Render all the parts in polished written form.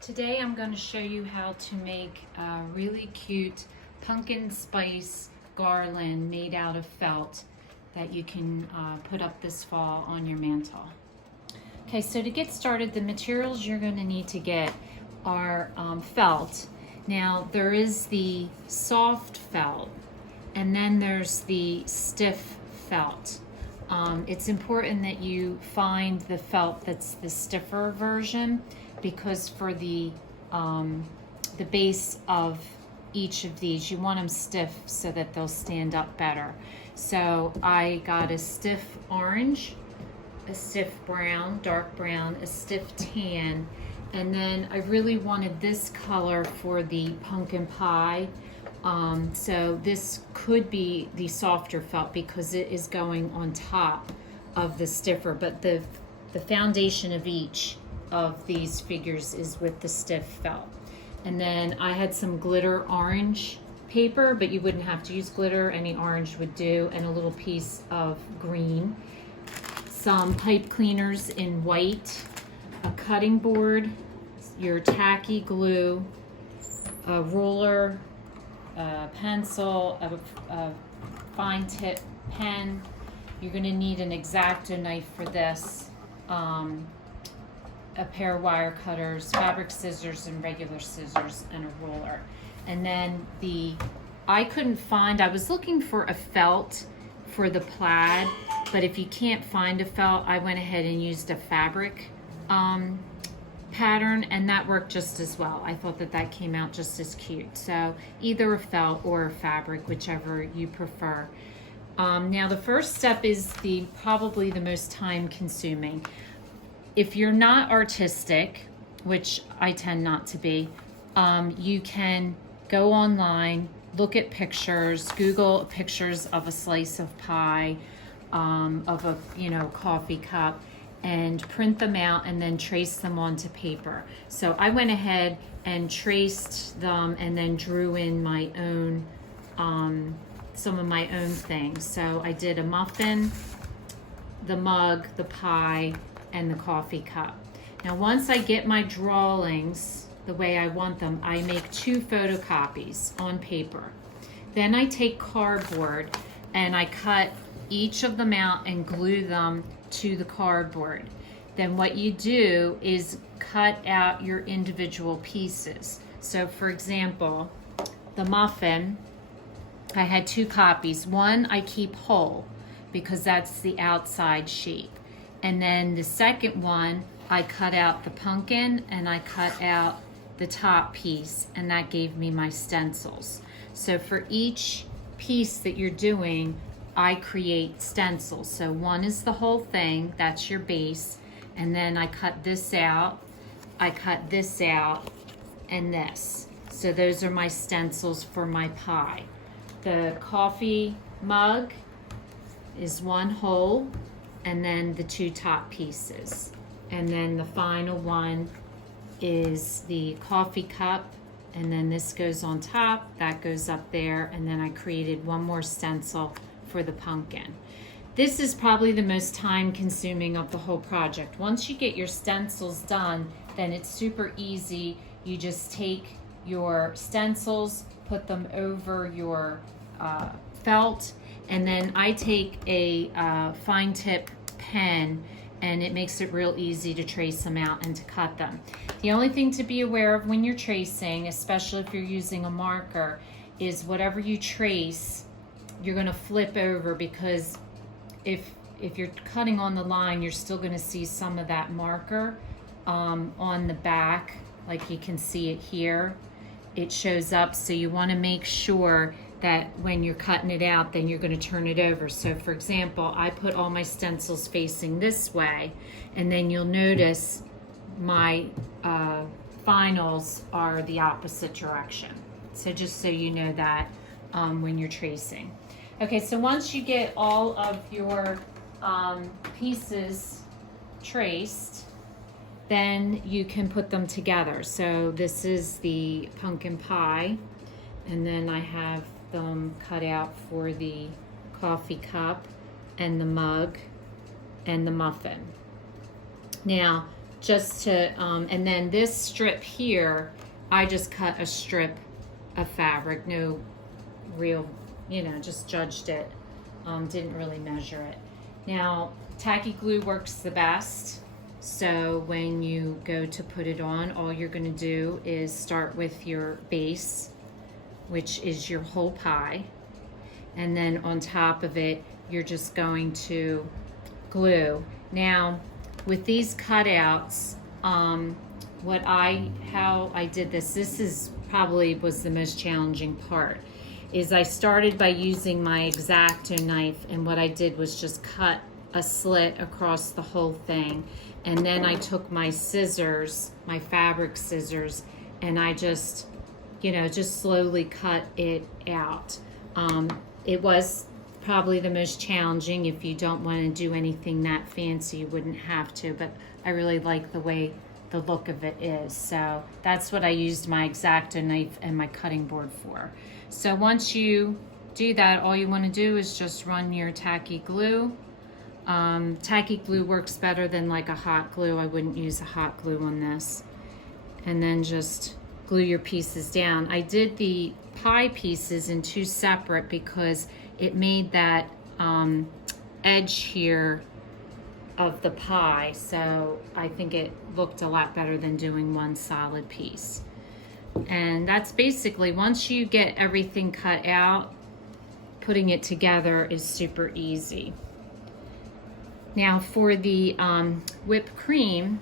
Today I'm going to show you how to make a really cute pumpkin spice garland made out of felt that you can put up this fall on your mantle. Okay, so to get started, the materials you're going to need to get are felt. Now there is the soft felt and then there's the stiff felt. It's important that you find the felt that's the stiffer version, because for the base of each of these, you want them stiff so that they'll stand up better. So I got a stiff orange, a stiff brown, dark brown, a stiff tan, and then I really wanted this color for the pumpkin pie. So this could be the softer felt because it is going on top of the stiffer, but the foundation of each of these figures is with the stiff felt. And then I had some glitter orange paper, but you wouldn't have to use glitter, any orange would do, and a little piece of green, some pipe cleaners in white, a cutting board, your tacky glue, a ruler, a pencil, a fine tip pen. You're going to need an X-Acto knife for this, a pair of wire cutters, fabric scissors and regular scissors, and a ruler. And then I couldn't find, I was looking for a felt for the plaid, but if you can't find a felt, I went ahead and used a fabric pattern, and that worked just as well. I thought that came out just as cute. So either a felt or a fabric, whichever you prefer. Now the first step is probably the most time consuming. If you're not artistic, which I tend not to be, you can go online, look at pictures, Google pictures of a slice of pie, of a coffee cup, and print them out and then trace them onto paper. So I went ahead and traced them and then drew in my own, some of my own things. So I did a muffin, the mug, the pie, and the coffee cup. Now once I get my drawings the way I want them, I make 2 photocopies on paper. Then I take cardboard and I cut each of them out and glue them to the cardboard. Then what you do is cut out your individual pieces. So for example, the muffin, I had 2 copies. One I keep whole because that's the outside shape. And then the second one, I cut out the pumpkin and I cut out the top piece, and that gave me my stencils. So for each piece that you're doing, I create stencils. So one is the whole thing, that's your base, and then I cut this out, I cut this out, and this. So those are my stencils for my pie. The coffee mug is one whole, and then the 2 top pieces. And then the final one is the coffee cup, and then this goes on top, that goes up there, and then I created one more stencil for the pumpkin. This is probably the most time consuming of the whole project. Once you get your stencils done, then it's super easy. You just take your stencils, put them over your felt, and then I take a fine tip pen, and it makes it real easy to trace them out and to cut them. The only thing to be aware of when you're tracing, especially if you're using a marker, is whatever you trace, you're going to flip over, because if you're cutting on the line, you're still going to see some of that marker on the back, like you can see it here. It shows up, so you want to make sure that when you're cutting it out, then you're going to turn it over. So for example, I put all my stencils facing this way, and then you'll notice my finals are the opposite direction. So just so you know that when you're tracing. Okay, so once you get all of your pieces traced, then you can put them together. So this is the pumpkin pie, and then I have them cut out for the coffee cup and the mug and the muffin. Now just to, and then this strip here, I just cut a strip of fabric, no real, you know, just judged it, didn't really measure it. Now, tacky glue works the best. So when you go to put it on, all you're gonna do is start with your base, which is your whole pie. And then on top of it, you're just going to glue. Now, with these cutouts, how I did this is probably was the most challenging part, is I started by using my X-Acto knife, and what I did was just cut a slit across the whole thing. And then I took my scissors, my fabric scissors, and I just, you know, just slowly cut it out. It was probably the most challenging. If you don't want to do anything that fancy, you wouldn't have to, but I really like the way the look of it is. So that's what I used my X-Acto knife and my cutting board for. So once you do that, all you want to do is just run your tacky glue. Tacky glue works better than like a hot glue. I wouldn't use a hot glue on this. And then just glue your pieces down. I did the pie pieces in two separate because it made that edge here of the pie, so I think it looked a lot better than doing one solid piece. And that's basically, once you get everything cut out, putting it together is super easy. Now for the whipped cream,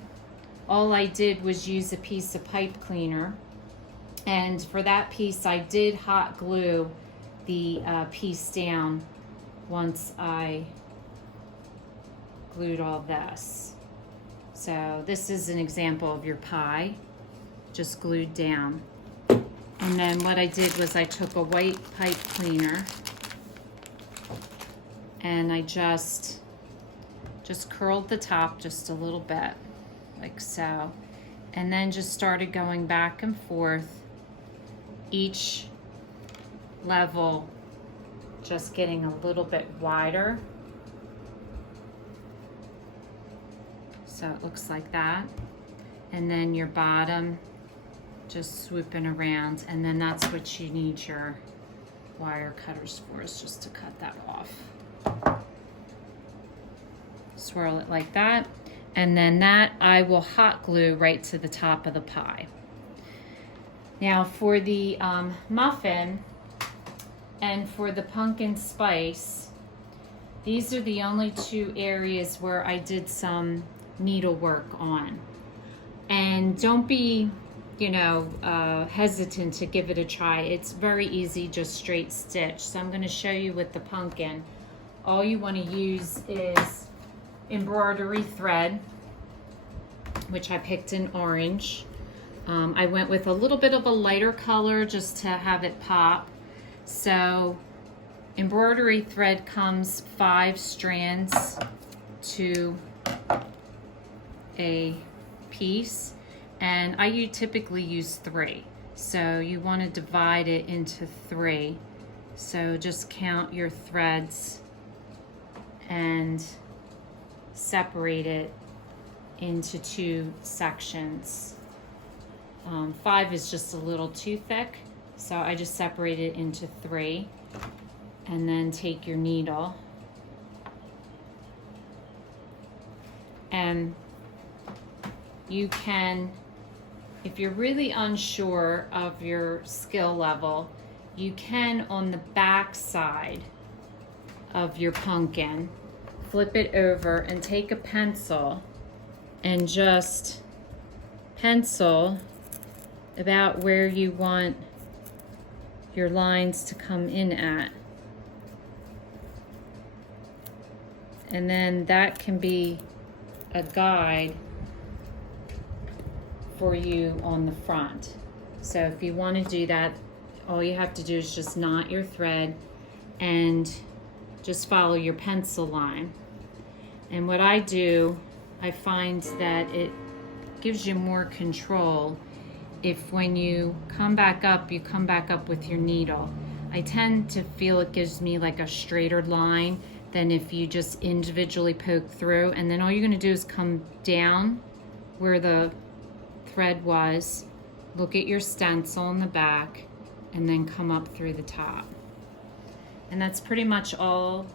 all I did was use a piece of pipe cleaner, and for that piece I did hot glue the piece down once I glued all this. So this is an example of your pie just glued down. And then what I did was I took a white pipe cleaner and I just curled the top just a little bit, like so, and then just started going back and forth, each level just getting a little bit wider. So it looks like that. And then your bottom just swooping around, and then that's what you need your wire cutters for, is just to cut that off. Swirl it like that, and then that I will hot glue right to the top of the pie. Now for the muffin and for the pumpkin spice, these are the only two areas where I did some needlework on. And don't be, you know, hesitant to give it a try. It's very easy, just straight stitch. So I'm going to show you with the pumpkin. All you want to use is embroidery thread, which I picked in orange. I went with a little bit of a lighter color just to have it pop. So embroidery thread comes 5 strands to a piece, and I typically use 3. So you want to divide it into 3. So just count your threads and separate it into 2 sections. 5 is just a little too thick, so I just separate it into 3, and then take your needle and you can, if you're really unsure of your skill level, you can, on the back side of your pumpkin, flip it over and take a pencil and just pencil about where you want your lines to come in at. And then that can be a guide for you on the front. So if you want to do that, all you have to do is just knot your thread and just follow your pencil line. And what I do, I find that it gives you more control if when you come back up, you come back up with your needle. I tend to feel it gives me like a straighter line than if you just individually poke through, and then all you're going to do is come down where the thread was, look at your stencil in the back, and then come up through the top. And that's pretty much all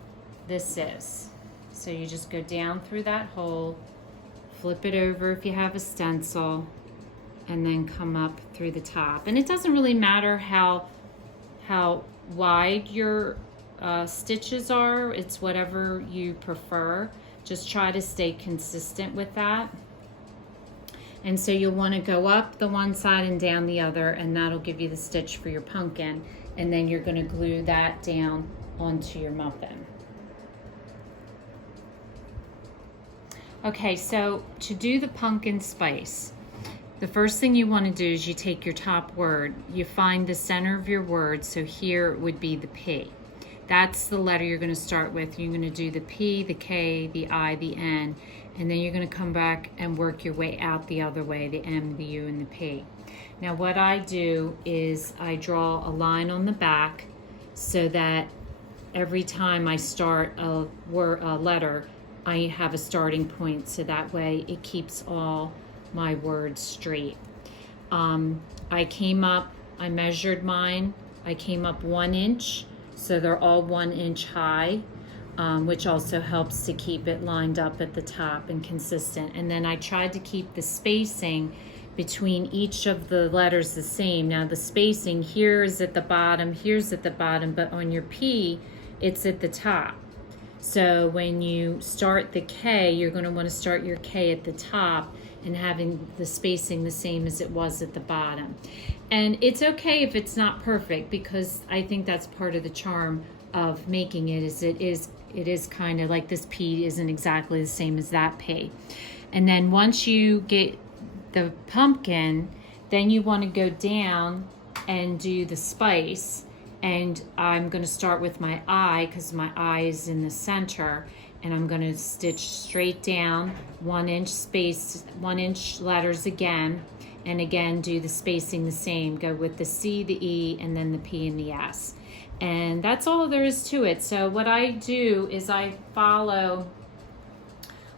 this is. So you just go down through that hole, flip it over if you have a stencil, and then come up through the top. And it doesn't really matter how wide your stitches are. It's whatever you prefer. Just try to stay consistent with that. And so you'll want to go up the one side and down the other, and that'll give you the stitch for your pumpkin. And then you're going to glue that down onto your muffin. Okay, so to do the pumpkin spice, the first thing you want to do is you take your top word, you find the center of your word, so here would be the P. That's the letter you're going to start with. You're going to do the P, the K, the I, the N, and then you're going to come back and work your way out the other way, the M, the U, and the P. Now what I do is I draw a line on the back so that every time I start a letter, I have a starting point, so that way it keeps all my words straight. I measured mine, I came up 1 inch, so they're all 1 inch high, which also helps to keep it lined up at the top and consistent. And then I tried to keep the spacing between each of the letters the same. Now the spacing here is at the bottom, here's at the bottom, but on your P, it's at the top. So when you start the K, you're going to want to start your K at the top and having the spacing the same as it was at the bottom. And it's okay if it's not perfect, because I think that's part of the charm of making it, it is kind of like this P isn't exactly the same as that P. And then once you get the pumpkin, then you want to go down and do the spice. And I'm going to start with my I, because my I is in the center, and I'm going to stitch straight down 1 inch space, 1 inch letters again, and again do the spacing the same. Go with the C, the E, and then the P and the S. And that's all there is to it. So what I do is I follow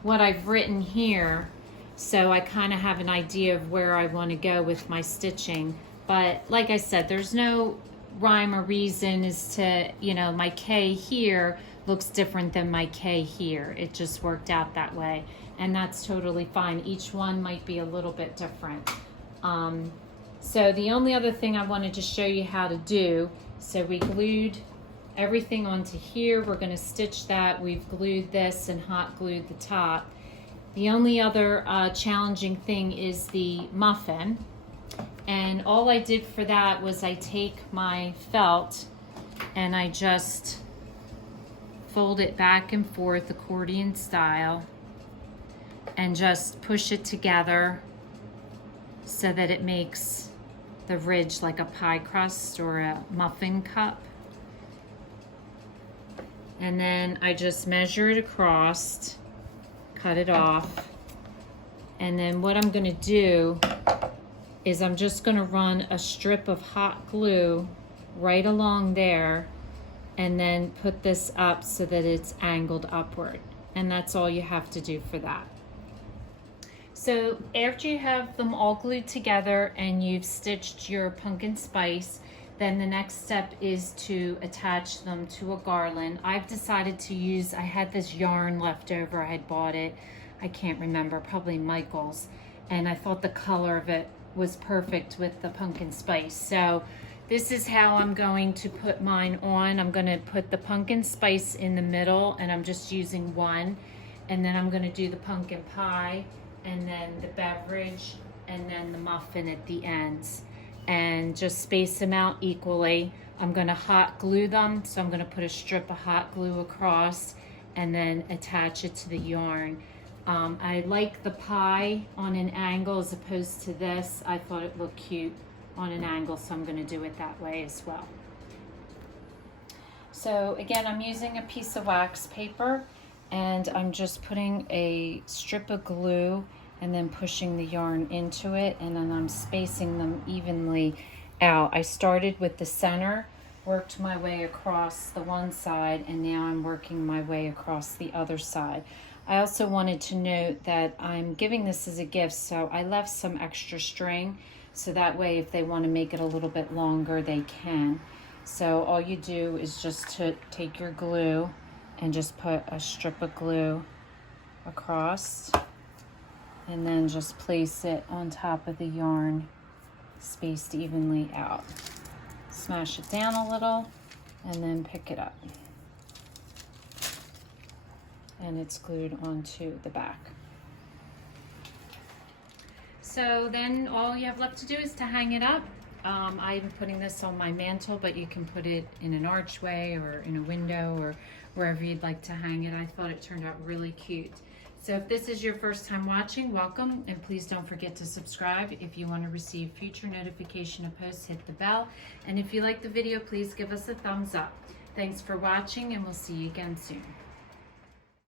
what I've written here, so I kind of have an idea of where I want to go with my stitching. But like I said, there's no rhyme or reason as to, my K here looks different than my K here. It just worked out that way, and that's totally fine. Each one might be a little bit different. So the only other thing I wanted to show you how to do, so we glued everything onto here. We're going to stitch that. We've glued this and hot glued the top. The only other challenging thing is the muffin. And all I did for that was I take my felt and I just fold it back and forth accordion style and just push it together so that it makes the ridge like a pie crust or a muffin cup. And then I just measure it across, cut it off, and then what I'm going to do is I'm just going to run a strip of hot glue right along there and then put this up so that it's angled upward. And that's all you have to do for that. So after you have them all glued together and you've stitched your pumpkin spice, then the next step is to attach them to a garland. I've decided to use, I had this yarn left over, I had bought it, I can't remember, probably Michael's, and I thought the color of it was perfect with the pumpkin spice. So this is how I'm going to put mine on. I'm going to put the pumpkin spice in the middle, and I'm just using one, and then I'm going to do the pumpkin pie, and then the beverage, and then the muffin at the ends, and just space them out equally. I'm going to hot glue them, so I'm going to put a strip of hot glue across and then attach it to the yarn. I like the pie on an angle as opposed to this. I thought it looked cute on an angle, so I'm going to do it that way as well. So again, I'm using a piece of wax paper, and I'm just putting a strip of glue and then pushing the yarn into it, and then I'm spacing them evenly out. I started with the center, worked my way across the one side, and now I'm working my way across the other side. I also wanted to note that I'm giving this as a gift, so I left some extra string, so that way if they want to make it a little bit longer, they can. So all you do is just to take your glue and just put a strip of glue across, and then just place it on top of the yarn, spaced evenly out. Smash it down a little and then pick it up. And it's glued onto the back. So then all you have left to do is to hang it up. I'm putting this on my mantle, but you can put it in an archway or in a window or wherever you'd like to hang it. I thought it turned out really cute. So if this is your first time watching, welcome, and please don't forget to subscribe. If you want to receive future notification of posts, hit the bell. And if you like the video, please give us a thumbs up. Thanks for watching, and we'll see you again soon.